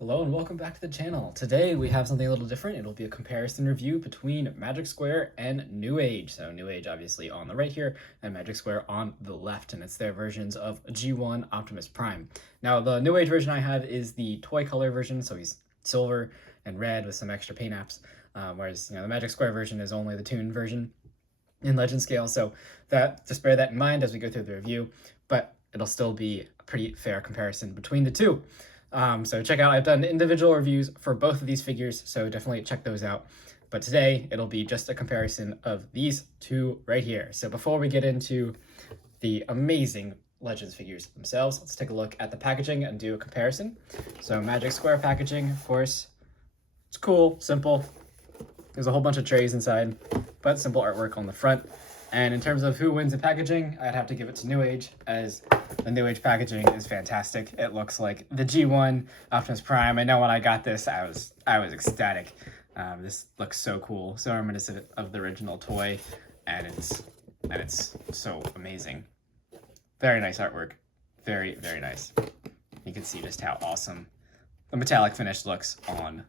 Hello and welcome back to the channel. Today we have something a little different. It'll be a comparison review between Magic Square and Newage. So Newage obviously on the right here and Magic Square on the left, and it's their versions of G1 Optimus Prime. Now the Newage version I have is the toy color version, so he's silver and red with some extra paint apps, whereas the Magic Square version is only the tuned version in legend scale. So just bear that in mind as we go through the review, but it'll still be a pretty fair comparison between the two. So check out, I've done individual reviews for both of these figures, so definitely check those out. But today, it'll be just a comparison of these two right here. So before we get into the amazing Legends figures themselves, let's take a look at the packaging and do a comparison. So Magic Square packaging, of course, it's cool, simple. There's a whole bunch of trays inside, but simple artwork on the front. And in terms of who wins in packaging, I'd have to give it to Newage, as the Newage packaging is fantastic. It looks like the G1 Optimus Prime. I know when I got this, I was ecstatic. This looks so cool, so reminiscent of the original toy, and it's so amazing. Very nice artwork, very nice. You can see just how awesome the metallic finish looks on.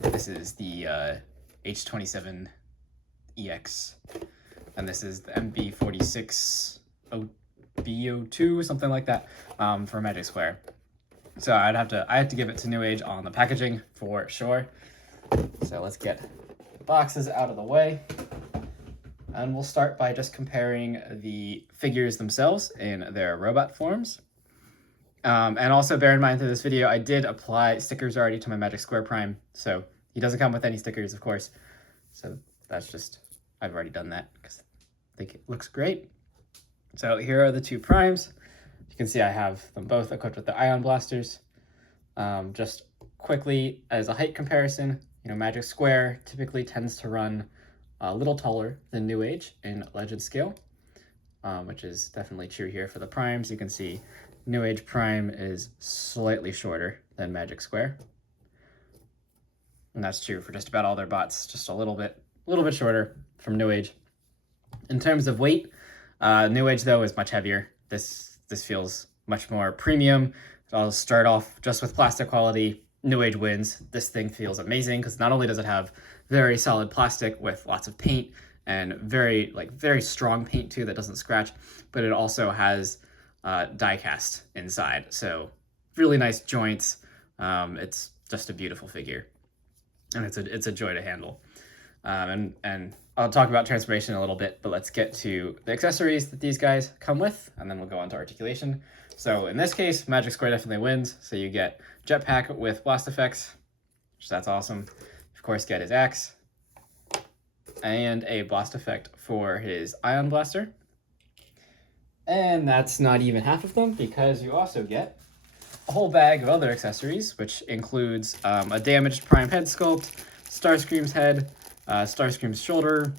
This is the H27EX. And this is the MB46BO2, something like that, for Magic Square. So I have to give it to Newage on the packaging for sure. So let's get the boxes out of the way. And we'll start by just comparing the figures themselves in their robot forms. And also bear in mind through this video, I did apply stickers already to my Magic Square Prime. So he doesn't come with any stickers, of course. So that's just, I've already done that because I think it looks great. So here are the two primes. You can see I have them both equipped with the ion blasters. Just quickly as a height comparison, Magic Square typically tends to run a little taller than Newage in Legend scale, which is definitely true here for the primes. You can see Newage Prime is slightly shorter than Magic Square. And that's true for just about all their bots, just a little bit shorter from Newage. In terms of weight, Newage though is much heavier. This feels much more premium. I'll start off just with plastic quality. Newage wins. This thing feels amazing because not only does it have very solid plastic with lots of paint and very strong paint too that doesn't scratch, but it also has die cast inside. So really nice joints. It's just a beautiful figure, and it's a joy to handle. And I'll talk about transformation in a little bit, but let's get to the accessories that these guys come with, and then we'll go on to articulation. So in this case, Magic Square definitely wins. So you get jetpack with blast effects, which that's awesome. Of course, get his axe, and a blast effect for his ion blaster. And that's not even half of them, because you also get a whole bag of other accessories, which includes a damaged Prime head sculpt, Starscream's head, Starscream's shoulder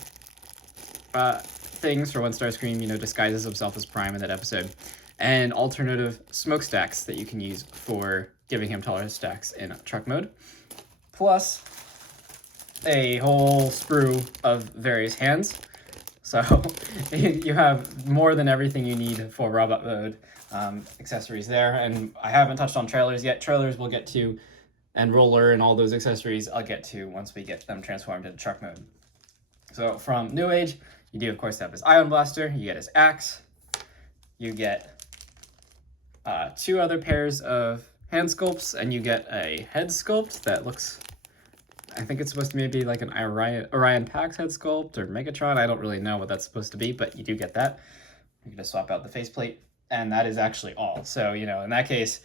things for when Starscream, disguises himself as Prime in that episode, and alternative smokestacks that you can use for giving him taller stacks in truck mode, plus a whole sprue of various hands. So you have more than everything you need for robot mode accessories there. And I haven't touched on trailers yet. Trailers we'll get to, and roller and all those accessories I'll get to once we get them transformed into truck mode. So from Newage, you do of course have his ion blaster, you get his axe, you get two other pairs of hand sculpts, and you get a head sculpt that looks, I think it's supposed to maybe like an Orion Pax head sculpt or Megatron. I don't really know what that's supposed to be, but you do get that. You can just swap out the faceplate, and that is actually all. So, in that case,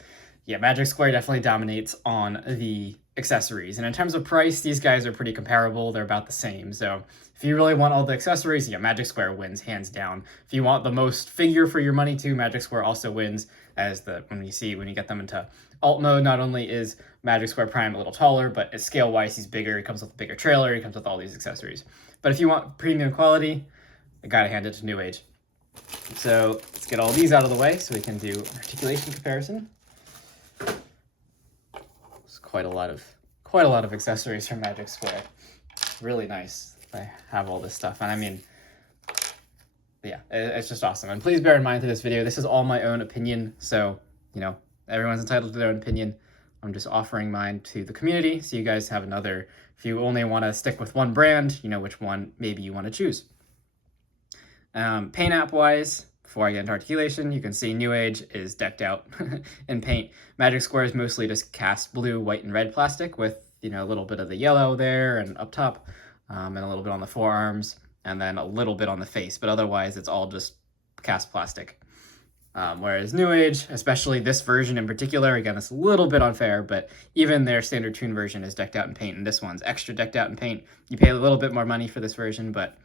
yeah, Magic Square definitely dominates on the accessories. And in terms of price, these guys are pretty comparable. They're about the same. So if you really want all the accessories, yeah, Magic Square wins hands down. If you want the most figure for your money too, Magic Square also wins, as when you get them into alt mode, not only is Magic Square Prime a little taller, but scale-wise, he's bigger. He comes with a bigger trailer. He comes with all these accessories. But if you want premium quality, I gotta hand it to Newage. So let's get all these out of the way so we can do an articulation comparison. It's quite a lot of accessories from Magic Square. Really nice. I have all this stuff, and I mean, yeah, it's just awesome. And please bear in mind through this video, this is all my own opinion. So everyone's entitled to their own opinion. I'm just offering mine to the community, so you guys have another, if you only want to stick with one brand, you know which one maybe you want to choose. Paint app wise, before I get into articulation, you can see Newage is decked out in paint. Magic Square is mostly just cast blue, white, and red plastic with, you know, a little bit of the yellow there and up top, and a little bit on the forearms, and then a little bit on the face, but otherwise it's all just cast plastic. Whereas Newage, especially this version in particular, again, it's a little bit unfair, but even their standard tune version is decked out in paint, and this one's extra decked out in paint. You pay a little bit more money for this version, but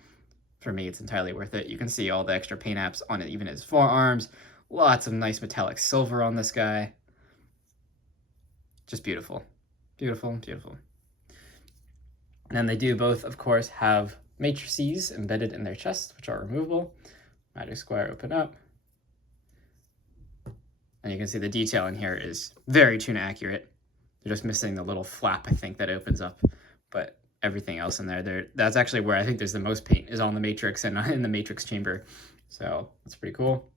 for me, it's entirely worth it. You can see all the extra paint apps on it, even his forearms. Lots of nice metallic silver on this guy. Just beautiful. Beautiful, beautiful. And then they do both, of course, have matrices embedded in their chest, which are removable. Magic Square open up. And you can see the detail in here is very tune accurate. They're just missing the little flap, I think, that opens up. But everything else in there, that's actually where I think there's the most paint, is on the matrix and in the matrix chamber. So that's pretty cool.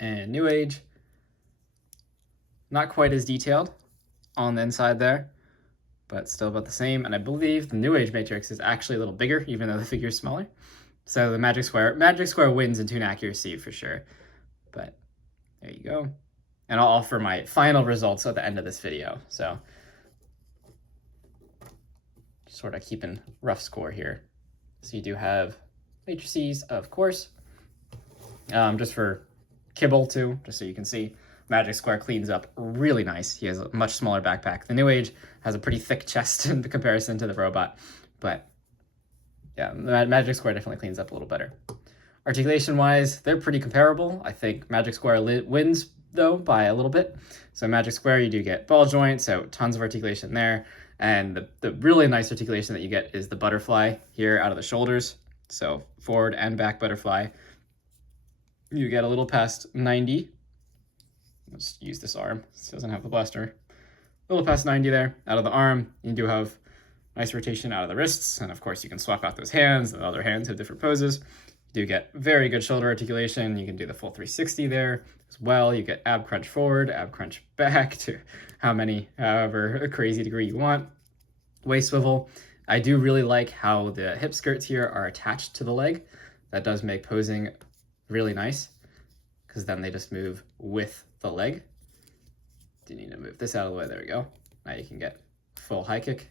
And Newage, not quite as detailed on the inside there, but still about the same. And I believe the Newage matrix is actually a little bigger, even though the figure is smaller. So the Magic Square wins in tune accuracy for sure. But there you go. And I'll offer my final results at the end of this video. So sort of keeping rough score here. So you do have matrices, of course. Just for kibble too, just so you can see, Magic Square cleans up really nice. He has a much smaller backpack. The Newage has a pretty thick chest in comparison to the robot, but yeah, the Magic Square definitely cleans up a little better. Articulation wise, they're pretty comparable. I think Magic Square wins though by a little bit. So Magic Square, you do get ball joint, so tons of articulation there. And the really nice articulation that you get is the butterfly here out of the shoulders. So forward and back butterfly. You get a little past 90. Let's use this arm. This doesn't have the blaster. A little past 90 there out of the arm. You do have nice rotation out of the wrists. And of course you can swap out those hands. The other hands have different poses. You do get very good shoulder articulation. You can do the full 360 there as well. You get ab crunch forward, ab crunch back to however crazy degree you want. Waist swivel. I do really like how the hip skirts here are attached to the leg. That does make posing really nice, because then they just move with the leg. Do need to move this out of the way. There we go. Now you can get full high kick.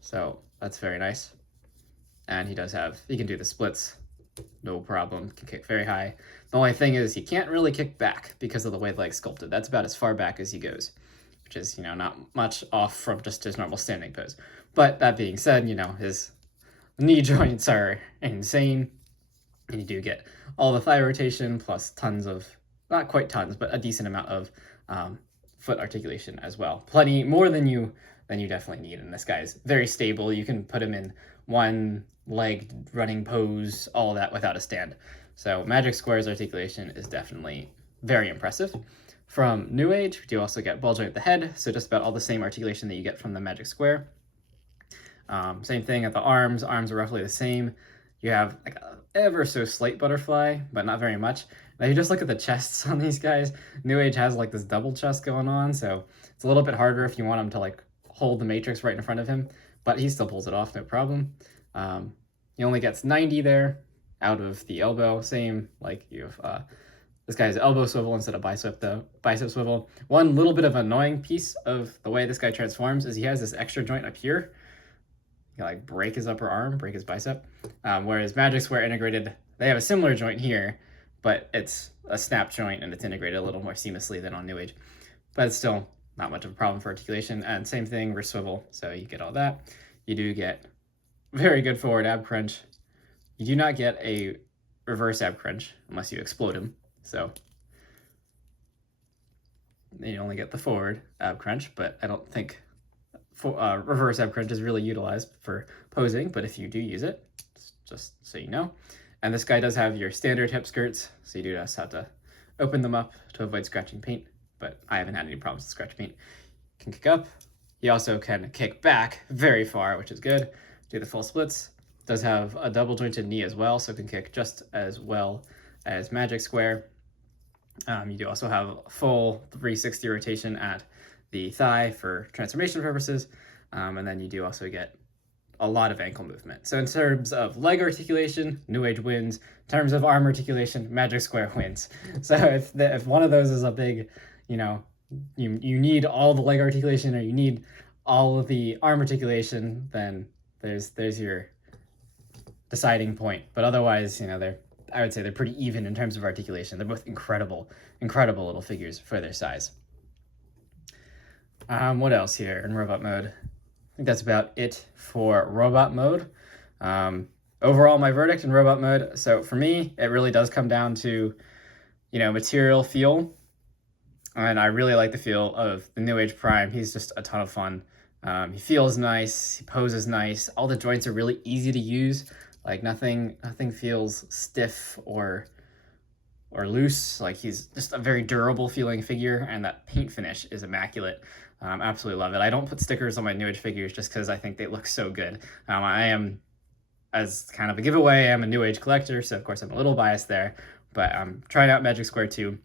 So that's very nice. And he can do the splits, no problem, can kick very high. The only thing is he can't really kick back because of the way the leg's sculpted. That's about as far back as he goes, which is, you know, not much off from just his normal standing pose. But that being said, you know, his knee joints are insane. And you do get all the thigh rotation plus tons of, not quite tons, but a decent amount of foot articulation as well. Plenty more than you definitely need. And this guy is very stable. You can put him in one leg running pose, all that without a stand. So Magic Square's articulation is definitely very impressive. From Newage, we do also get ball joint at the head, so just about all the same articulation that you get from the Magic Square. Same thing at the arms. Arms are roughly the same. You have like a ever so slight butterfly, but not very much. Now you just look at the chests on these guys. Newage has like this double chest going on, so it's a little bit harder if you want him to like hold the matrix right in front of him, but he still pulls it off, no problem. He only gets 90 there out of the elbow. Same, like you have this guy's elbow swivel instead of bicep swivel. One little bit of annoying piece of the way this guy transforms is he has this extra joint up here. You can like break his upper arm, break his bicep. Whereas Magic Square integrated, they have a similar joint here, but it's a snap joint and it's integrated a little more seamlessly than on Newage. But it's still not much of a problem for articulation. And same thing, wrist swivel, so you get all that. You do get very good forward ab crunch. You do not get a reverse ab crunch unless you explode him. So you only get the forward ab crunch, but I don't think reverse ab crunch is really utilized for posing, but if you do use it, just so you know. And this guy does have your standard hip skirts, so you do just have to open them up to avoid scratching paint, but I haven't had any problems with scratch paint. You can kick up. You also can kick back very far, which is good. Do the full splits. Does have a double jointed knee as well, so can kick just as well as Magic Square. You do also have full 360 rotation at the thigh for transformation purposes, and then you do also get a lot of ankle movement. So in terms of leg articulation, New Age wins. In terms of arm articulation, Magic Square wins. So if one of those is a big, you know, you need all the leg articulation or you need all of the arm articulation, then there's your deciding point. But otherwise, you know, I would say they're pretty even in terms of articulation. They're both incredible little figures for their size. What else here in robot mode? I think that's about it for robot mode. Overall, my verdict in robot mode. So for me, it really does come down to, you know, material feel. And I really like the feel of the New Age Prime. He's just a ton of fun. He feels nice. He poses nice. All the joints are really easy to use. Like nothing feels stiff or loose. Like he's just a very durable feeling figure, and that paint finish is immaculate. Absolutely love it. I don't put stickers on my New Age figures just because I think they look so good. I am, as kind of a giveaway, I'm a New Age collector, so of course I'm a little biased there, but I'm trying out Magic Square too,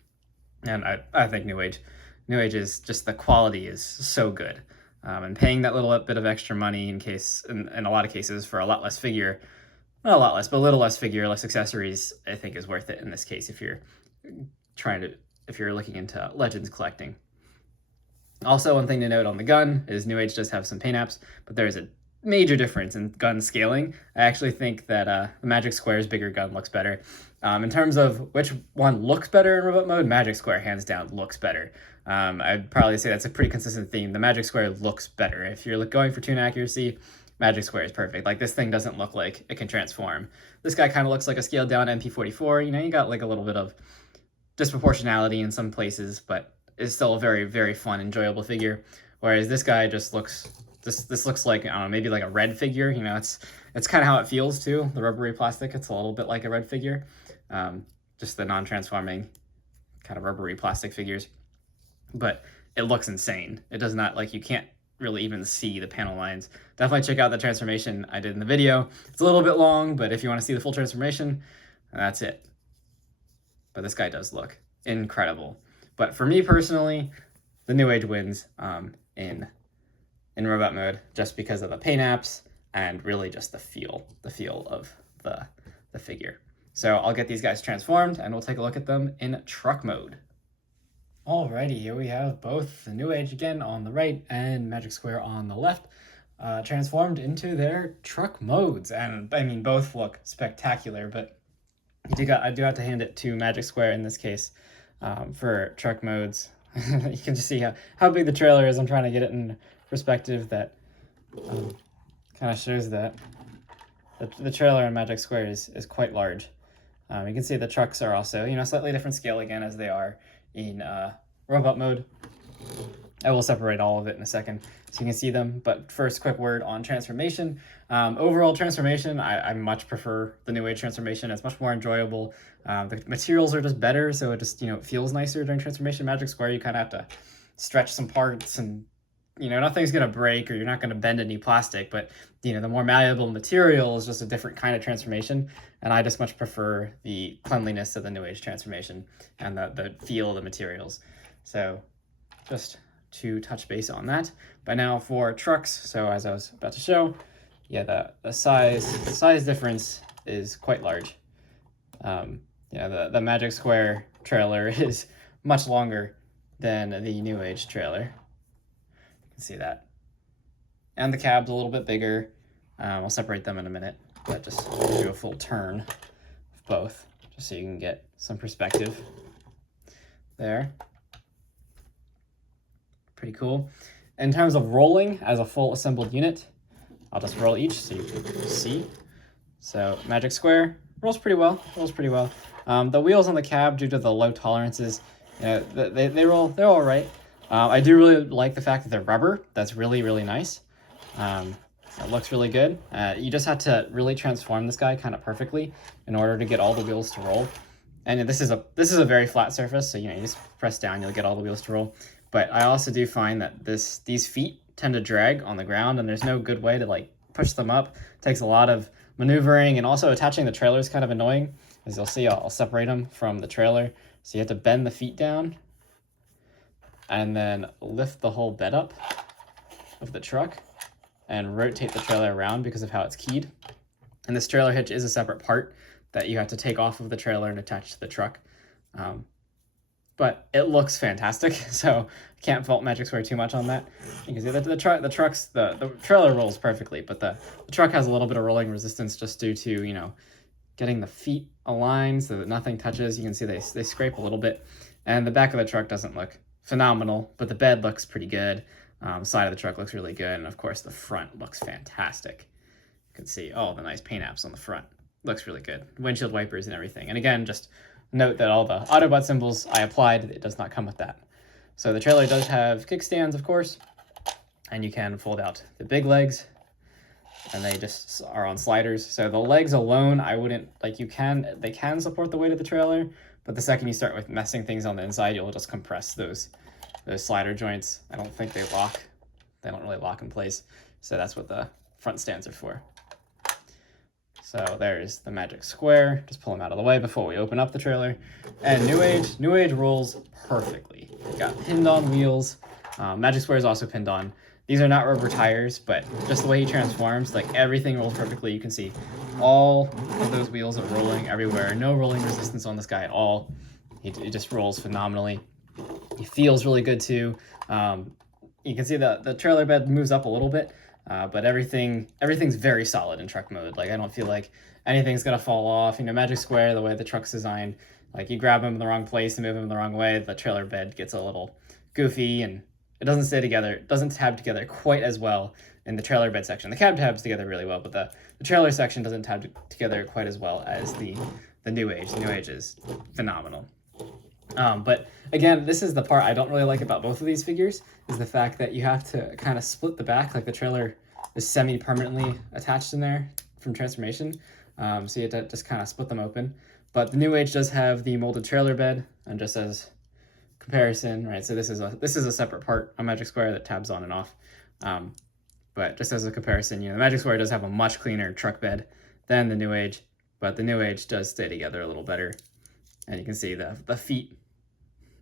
and I think New Age is just, the quality is so good. And paying that little bit of extra money in a lot of cases for a lot less figure, not a lot less, but a little less figure, less accessories, I think is worth it in this case if you're looking into Legends collecting. Also, one thing to note on the gun is New Age does have some paint apps, but there is a major difference in gun scaling. I actually think that the Magic Square's bigger gun looks better. In terms of which one looks better in robot mode, Magic Square hands down looks better. I'd probably say that's a pretty consistent theme. The Magic Square looks better. If you're going for tune accuracy, Magic Square is perfect. Like, this thing doesn't look like it can transform. This guy kind of looks like a scaled down MP44. You know, you got like a little bit of disproportionality in some places, but is still a very, very fun, enjoyable figure. Whereas this guy just looks, this looks like, I don't know, maybe like a red figure. You know, it's kind of how it feels too. The rubbery plastic, it's a little bit like a red figure. Just the non-transforming kind of rubbery plastic figures. But it looks insane. It does not, like, you can't really even see the panel lines. Definitely check out the transformation I did in the video. It's a little bit long, but if you want to see the full transformation, that's it. But this guy does look incredible. But for me personally, the New Age wins in robot mode, just because of the paint apps and really just the feel of the figure. So I'll get these guys transformed and we'll take a look at them in truck mode. Alrighty, here we have both the New Age again on the right and Magic Square on the left, transformed into their truck modes. And I mean, both look spectacular, but I do have to hand it to Magic Square in this case for truck modes. You can just see how big the trailer is. I'm trying to get it in perspective that kind of shows that the trailer in Magic Square is quite large. You can see the trucks are also, you know, slightly different scale again as they are in robot mode. I will separate all of it in a second so you can see them, but first, quick word on transformation. Overall transformation, I much prefer the New Age transformation. It's much more enjoyable. The materials are just better, so it just, you know, it feels nicer during transformation. Magic Square, you kind of have to stretch some parts and, you know, nothing's going to break or you're not going to bend any plastic, but, you know, the more malleable material is just a different kind of transformation. And I just much prefer the cleanliness of the New Age transformation and the feel of the materials. So just to touch base on that. But now for trucks, so as I was about to show, yeah, the size difference is quite large. Yeah, the Magic Square trailer is much longer than the New Age trailer. You can see that. And the cab's a little bit bigger. I'll separate them in a minute, but just do a full turn of both, just so you can get some perspective there. Pretty cool. In terms of rolling as a full assembled unit, I'll just roll each so you can see. So Magic Square rolls pretty well. The wheels on the cab, due to the low tolerances, they're all right. I do really like the fact that they're rubber. That's really, really nice. It looks really good. You just had to really transform this guy kind of perfectly in order to get all the wheels to roll. And this is a very flat surface, so you just press down, you'll get all the wheels to roll. But I also do find that these feet tend to drag on the ground, and there's no good way to like push them up. It takes a lot of maneuvering, and also attaching the trailer is kind of annoying. As you'll see, I'll separate them from the trailer So you have to bend the feet down and then lift the whole bed up of the truck and rotate the trailer around because of how it's keyed. And this trailer hitch is a separate part that you have to take off of the trailer and attach to the truck. But it looks fantastic, so I can't fault Magic Square too much on that. You can see that the trailer rolls perfectly, but the truck has a little bit of rolling resistance just due to, you know, getting the feet aligned so that nothing touches. You can see they scrape a little bit, and the back of the truck doesn't look phenomenal, but the bed looks pretty good. The side of the truck looks really good, and of course the front looks fantastic. You can see all the nice paint apps on the front. Looks really good. Windshield wipers and everything. And again, just note that all the Autobot symbols I applied, it does not come with that. So the trailer does have kickstands, of course, and you can fold out the big legs, and they just are on sliders. So the legs alone, I wouldn't, like, they can support the weight of the trailer, but the second you start with messing things on the inside, you'll just compress those slider joints. I don't think they lock. They don't really lock in place. So that's what the front stands are for. So there's the Magic Square. Just pull them out of the way before we open up the trailer. And New Age rolls perfectly. Got pinned on wheels. Magic Square is also pinned on. These are not rubber tires, but just the way he transforms, like, everything rolls perfectly. You can see all of those wheels are rolling everywhere. No rolling resistance on this guy at all. He just rolls phenomenally. He feels really good too. You can see the trailer bed moves up a little bit. But everything's very solid in truck mode. Like, I don't feel like anything's gonna fall off. You know, Magic Square, the way the truck's designed, like, you grab them in the wrong place and move them in the wrong way, the trailer bed gets a little goofy and it doesn't stay together. It doesn't tab together quite as well in the trailer bed section. The cab tabs together really well, but the trailer section doesn't tab together quite as well as the New Age. The New Age is phenomenal. But again, this is the part I don't really like about both of these figures, is the fact that you have to kind of split the back, like the trailer is semi-permanently attached in there from transformation. So you have to just kind of split them open. But the New Age does have the molded trailer bed, and just as comparison, right? So this is a separate part on Magic Square that tabs on and off. But just as a comparison, you know, the Magic Square does have a much cleaner truck bed than the New Age, but the New Age does stay together a little better. And you can see the feet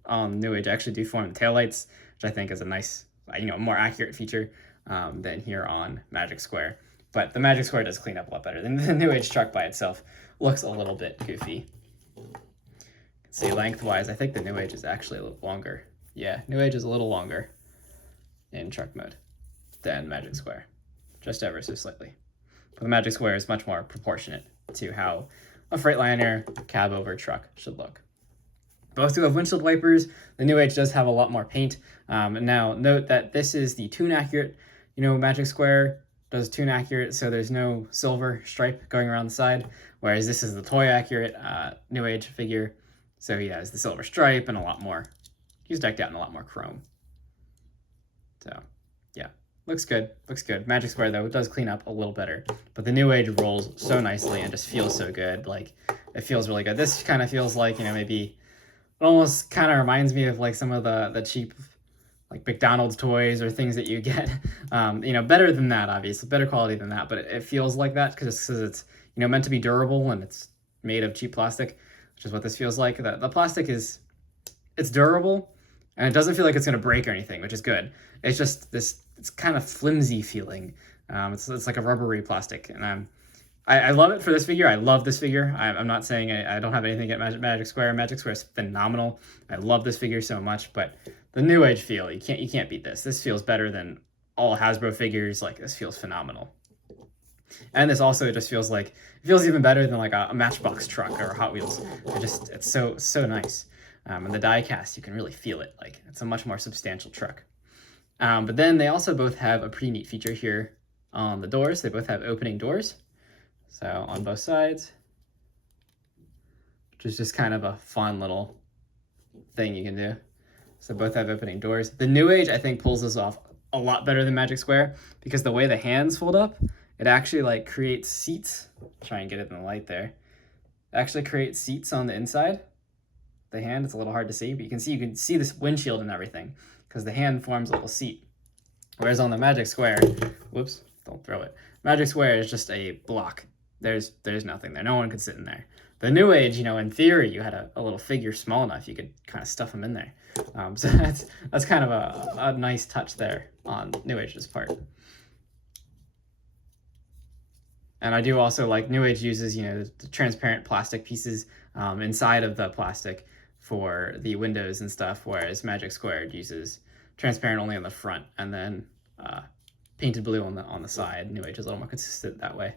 on New Age actually do form the taillights, which I think is a nice, you know, more accurate feature than here on Magic Square. But the Magic Square does clean up a lot better than the New Age truck by itself. Looks a little bit goofy. You can see lengthwise, I think the New Age is actually a little longer. Yeah, New Age is a little longer in truck mode than Magic Square, just ever so slightly. But the Magic Square is much more proportionate to how a Freightliner cab over truck should look. Both do have windshield wipers. The New Age does have a lot more paint. And now note that this is the Toon Accurate. You know, Magic Square does Toon Accurate, so there's no silver stripe going around the side, whereas this is the Toy Accurate New Age figure. So he has the silver stripe and a lot more. He's decked out in a lot more chrome. So, yeah. Looks good. Looks good. Magic Square, though, it does clean up a little better. But the New Age rolls so nicely and just feels so good. Like, it feels really good. This kind of feels like, you know, maybe... It almost kind of reminds me of, like, some of the cheap, like, McDonald's toys or things that you get. You know, better than that, obviously. Better quality than that. But it feels like that because it's, you know, meant to be durable and it's made of cheap plastic, which is what this feels like. The plastic is... It's durable, and it doesn't feel like it's going to break or anything, which is good. It's just this... It's kind of flimsy feeling. It's like a rubbery plastic, and I love it for this figure. I love this figure. I'm not saying I don't have anything at Magic Square. Magic Square is phenomenal. I love this figure so much, but the New Age feel, you can't beat this. This feels better than all Hasbro figures. Like, this feels phenomenal. And this also just feels like, it feels even better than like a Matchbox truck or a Hot Wheels. It's so nice. And the die cast, you can really feel it. Like, it's a much more substantial truck. But then they also both have a pretty neat feature here on the doors. They both have opening doors. So on both sides, which is just kind of a fun little thing you can do. So both have opening doors. The New Age, I think, pulls this off a lot better than Magic Square because the way the hands fold up, it actually like creates seats. Try and get it in the light there. It actually creates seats on the inside. The hand, it's a little hard to see, but you can see this windshield and everything because the hand forms a little seat. Whereas on the Magic Square, whoops, don't throw it. Magic Square is just a block. There's nothing there. No one could sit in there. the New Age, you know, in theory, you had a little figure small enough, you could kind of stuff them in there. So that's kind of a nice touch there on New Age's part. And I do also like New Age uses, you know, the transparent plastic pieces inside of the plastic for the windows and stuff, whereas Magic Squared uses transparent only on the front and then painted blue on the side. New Age is a little more consistent that way.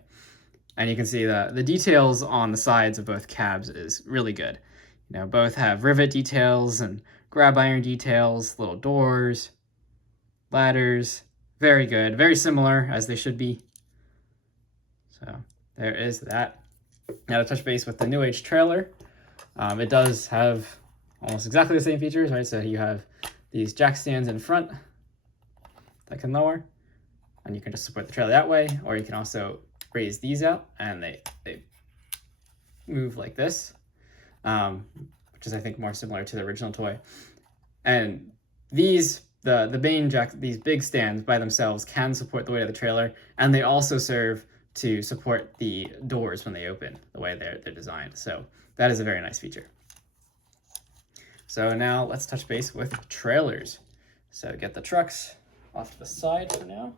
And you can see the details on the sides of both cabs is really good. You know, both have rivet details and grab iron details, little doors, ladders. Very good. Very similar, as they should be. So there is that. Now to touch base with the New Age trailer. It does have almost exactly the same features, right? So you have these jack stands in front that can lower, and you can just support the trailer that way, or you can also raise these out and they move like this, which is I think more similar to the original toy. And these the main jack, these big stands by themselves can support the weight of the trailer, and they also serve to support the doors when they open, the way they're designed. So that is a very nice feature. So now let's touch base with trailers. So get the trucks off to the side for now,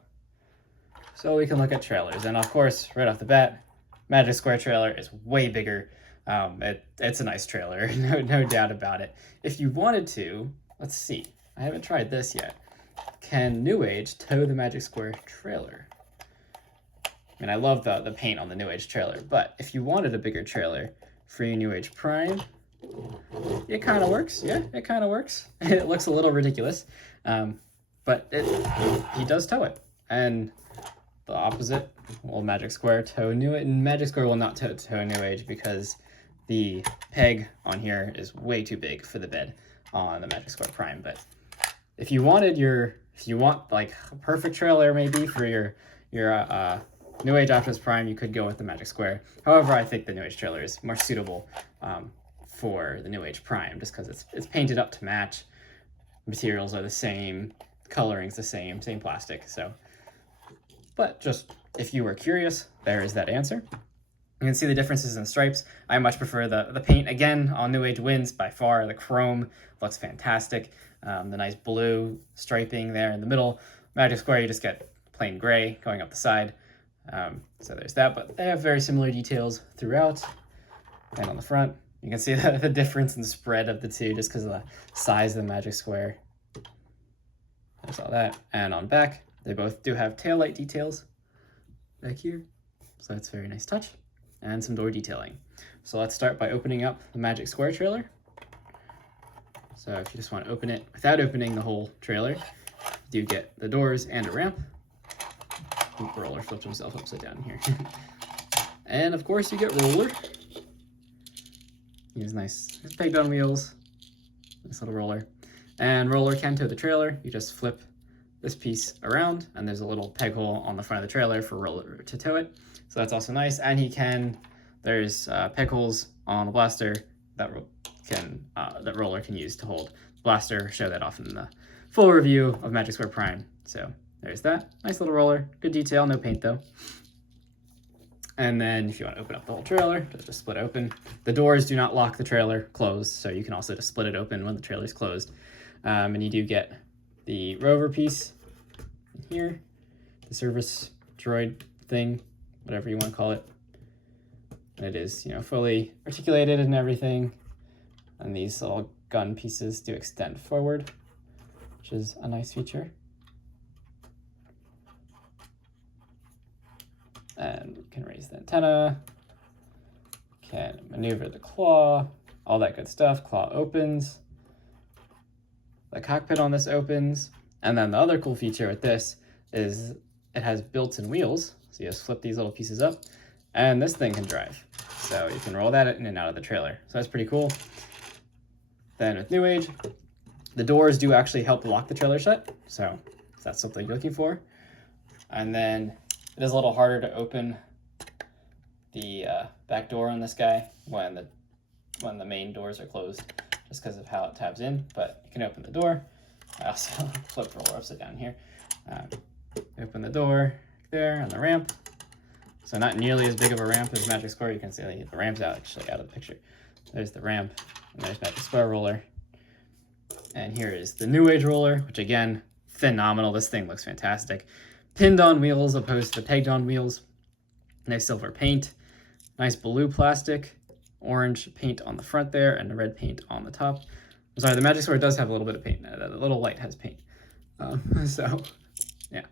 so we can look at trailers. And of course, right off the bat, Magic Square trailer is way bigger. It's a nice trailer, no doubt about it. If you wanted to, let's see, I haven't tried this yet. Can New Age tow the Magic Square trailer? I mean, I love the paint on the New Age trailer, but if you wanted a bigger trailer for your New Age Prime, it kind of works. Yeah, it kind of works. It looks a little ridiculous, but he does tow it. And the opposite, will Magic Square tow New Age? Magic Square will not tow New Age because the peg on here is way too big for the bed on the Magic Square Prime. But if you want like a perfect trailer maybe for your New Age Optimus Prime, you could go with the Magic Square. However, I think the New Age trailer is more suitable for the New Age Prime, just because it's painted up to match. Materials are the same, coloring's the same plastic. So, but just if you were curious, there is that answer. You can see the differences in stripes. I much prefer the paint. Again, on New Age wins by far. The chrome looks fantastic. The nice blue striping there in the middle. Magic Square, you just get plain gray going up the side. So there's that, but they have very similar details throughout. And on the front, you can see the difference in the spread of the two just because of the size of the Magic Square. There's all that. And on back, they both do have taillight details back here. So that's a very nice touch. And some door detailing. So let's start by opening up the Magic Square trailer. So if you just want to open it without opening the whole trailer, you do get the doors and a ramp. Roller flipped himself upside down here. And of course you get Roller. He's nice. It's pegged on wheels. Nice little Roller. And Roller can tow the trailer. You just flip this piece around, and there's a little peg hole on the front of the trailer for Roller to tow it. So that's also nice. And there's peg holes on the blaster that Roller can use to hold the blaster. Show that off in the full review of Magic Square Prime. So there's that. Nice little Roller. Good detail, no paint though. And then if you want to open up the whole trailer, just split open. The doors do not lock the trailer closed, so you can also just split it open when the trailer's closed. And you do get the rover piece here, the service droid thing, whatever you want to call it. And it is, fully articulated and everything. And these little gun pieces do extend forward, which is a nice feature. And we can raise the antenna, can maneuver the claw, all that good stuff. Claw opens. The cockpit on this opens. And then the other cool feature with this is it has built-in wheels. So you just flip these little pieces up, and this thing can drive. So you can roll that in and out of the trailer. So that's pretty cool. Then with New Age, the doors do actually help lock the trailer shut. So if that's something you're looking for. And then it is a little harder to open the back door on this guy when the main doors are closed, just because of how it tabs in, but you can open the door. I also flip Roller upside down here. Open the door there on the ramp. So not nearly as big of a ramp as Magic Square. You can see the ramp's actually out of the picture. There's the ramp, and there's Magic Square roller. And here is the New Age roller, which again, phenomenal. This thing looks fantastic. Pinned on wheels opposed to the pegged on wheels. Nice silver paint, nice blue plastic, orange paint on the front there, and the red paint on the top. I'm sorry, the Magic Square does have a little bit of paint. The little light has paint. So, yeah.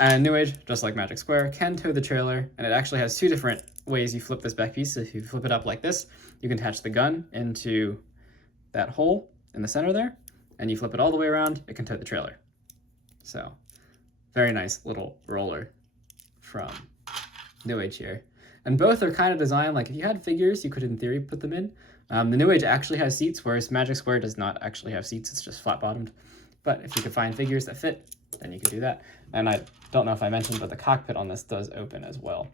And New Age, just like Magic Square, can tow the trailer, and it actually has two different ways you flip this back piece. So if you flip it up like this, you can attach the gun into that hole in the center there, and you flip it all the way around, it can tow the trailer. So, very nice little roller from New Age here. And both are kind of designed, like if you had figures, you could in theory put them in. The New Age actually has seats, whereas Magic Square does not actually have seats, it's just flat bottomed. But if you could find figures that fit, then you can do that. And I don't know if I mentioned, but the cockpit on this does open as well.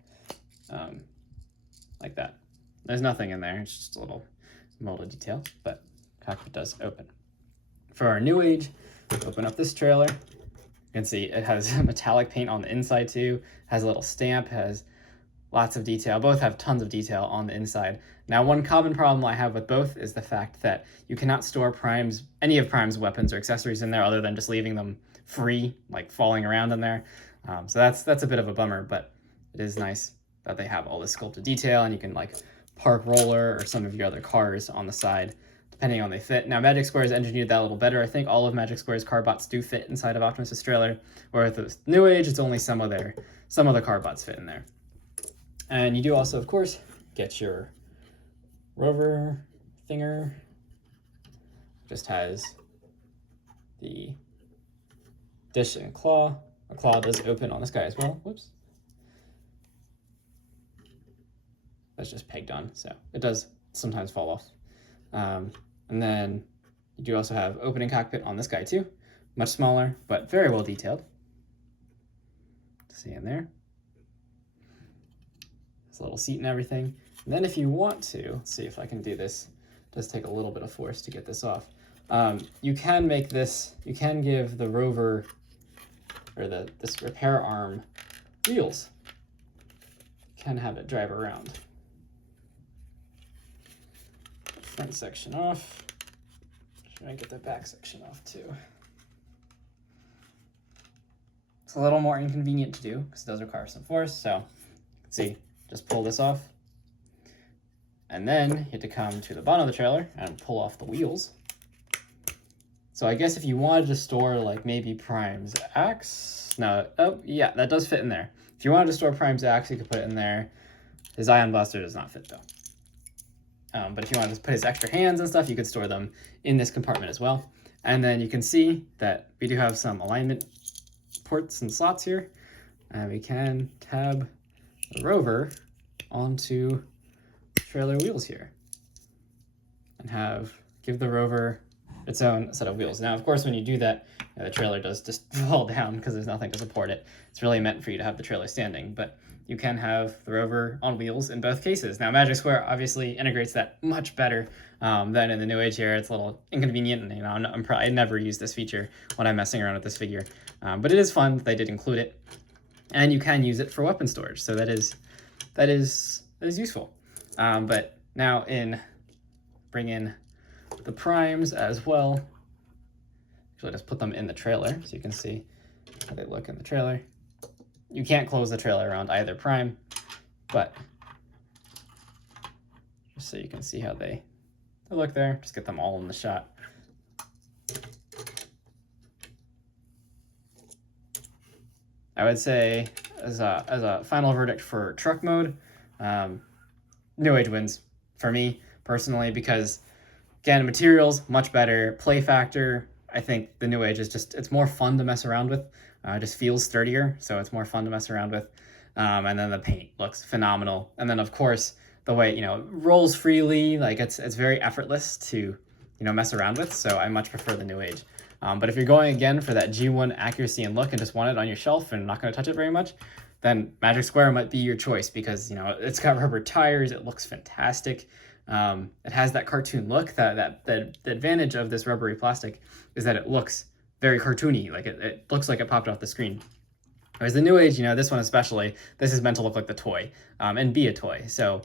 Like that. There's nothing in there, it's just a little molded detail, but cockpit does open. For our New Age, open up this trailer. You can see it has metallic paint on the inside too, has a little stamp, has lots of detail. Both have tons of detail on the inside. Now, one common problem I have with both is the fact that you cannot store any of Prime's weapons or accessories in there other than just leaving them free, like falling around in there. So that's a bit of a bummer, but it is nice that they have all this sculpted detail, and you can like park roller or some of your other cars on the side, depending on they fit. Now, Magic Square has engineered that a little better. I think all of Magic Square's car bots do fit inside of Optimus' trailer, whereas with the New Age, it's only some of the car bots fit in there. And you do also, of course, get your rover thinger. Just has the dish and claw. A claw does open on this guy as well. Whoops. That's just pegged on, so it does sometimes fall off. And then you do also have opening cockpit on this guy too. Much smaller, but very well detailed. See in there. It's a little seat and everything. And then if you want to, let's see if I can do this. It does take a little bit of force to get this off. You can give the rover, or this repair arm, wheels. You can have it drive around. Front section off. Try and get the back section off too. It's a little more inconvenient to do because it does require some force. So, see, just pull this off. And then you have to come to the bottom of the trailer and pull off the wheels. So I guess if you wanted to store like maybe Prime's axe, no, oh yeah, that does fit in there. If you wanted to store Prime's axe, you could put it in there. His ion blaster does not fit though. But if you wanted to put his extra hands and stuff, you could store them in this compartment as well. And then you can see that we do have some alignment ports and slots here. And we can tab the rover onto trailer wheels here and give the rover its own set of wheels. Now, of course, when you do that, the trailer does just fall down because there's nothing to support it. It's really meant for you to have the trailer standing, but you can have the rover on wheels in both cases. Now, Magic Square obviously integrates that much better than in the New Age here. It's a little inconvenient, and I never use this feature when I'm messing around with this figure, but it is fun that they did include it, and you can use it for weapon storage. So that is useful. But now bring in the primes as well. Actually, just put them in the trailer so you can see how they look in the trailer. You can't close the trailer around either prime, but just so you can see how they look there, just get them all in the shot. I would say as a final verdict for truck mode, New Age wins for me personally because, again, materials much better, play factor. I think the New Age is it's more fun to mess around with. It just feels sturdier, so it's more fun to mess around with. And then the paint looks phenomenal. And then, of course, the way, it rolls freely, like it's very effortless to, mess around with. So I much prefer the New Age. But if you're going, again, for that G1 accuracy and look and just want it on your shelf and not going to touch it very much, then Magic Square might be your choice because, it's got rubber tires. It looks fantastic. It has that cartoon look. The advantage of this rubbery plastic is that it looks very cartoony. Like it looks like it popped off the screen. Whereas the New Age, you know, this one especially, this is meant to look like the toy and be a toy. So,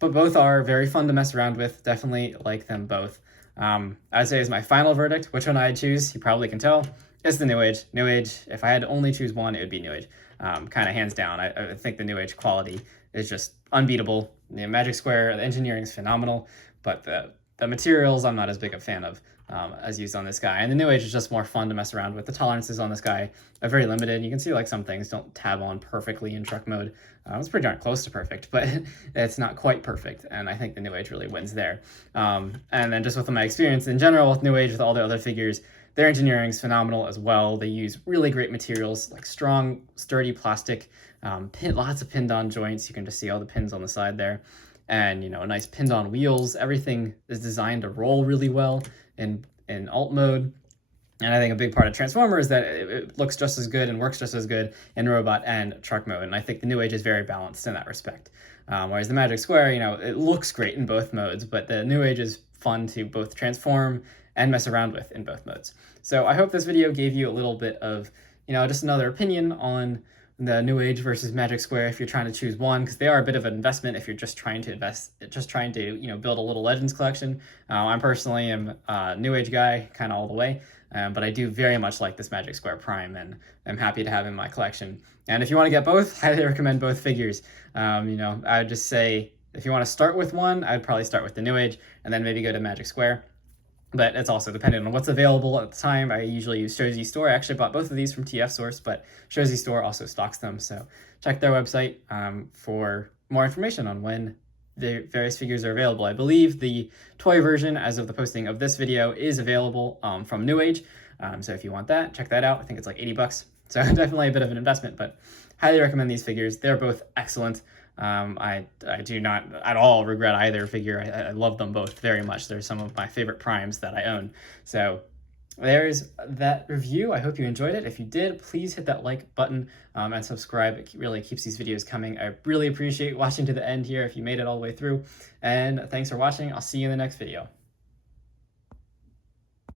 but both are very fun to mess around with. Definitely like them both. I'd say is my final verdict. Which one I'd choose, you probably can tell, is the New Age. New Age, if I had to only choose one, it would be New Age. Kind of hands down. I think the New Age quality is just unbeatable. The Magic Square, the engineering is phenomenal, but the materials I'm not as big a fan of as used on this guy. And the New Age is just more fun to mess around with. The tolerances on this guy are very limited. You can see like some things don't tab on perfectly in truck mode. It's pretty darn close to perfect, but it's not quite perfect. And I think the New Age really wins there. And then just with my experience in general with New Age, with all the other figures, their engineering is phenomenal as well. They use really great materials, like strong, sturdy plastic, lots of pinned on joints. You can just see all the pins on the side there. And, you know, nice pinned on wheels. Everything is designed to roll really well in alt mode. And I think a big part of Transformer is that it looks just as good and works just as good in robot and truck mode. And I think the New Age is very balanced in that respect. Whereas the Magic Square, you know, it looks great in both modes, but the New Age is fun to both transform and mess around with in both modes. So I hope this video gave you a little bit of, you know, just another opinion on the New Age versus Magic Square if you're trying to choose one, because they are a bit of an investment if you're just trying to you know, build a little Legends collection. I personally am a New Age guy, kind of all the way, but I do very much like this Magic Square Prime, and I'm happy to have in my collection. And if you want to get both, I highly recommend both figures. You know, I would just say if you want to start with one, I'd probably start with the New Age and then maybe go to Magic Square. But it's also dependent on what's available at the time. I usually use Shozy Store. I actually bought both of these from TF Source, but Shozy Store also stocks them. So check their website for more information on when the various figures are available. I believe the toy version, as of the posting of this video, is available from New Age. So if you want that, check that out. I think it's like $80. So definitely a bit of an investment, but highly recommend these figures. They're both excellent. I do not at all regret either figure. I love them both very much. They're some of my favorite primes that I own. So there's that review. I hope you enjoyed it. If you did, please hit that like button and subscribe. It really keeps these videos coming. I really appreciate watching to the end here if you made it all the way through. And thanks for watching. I'll see you in the next video.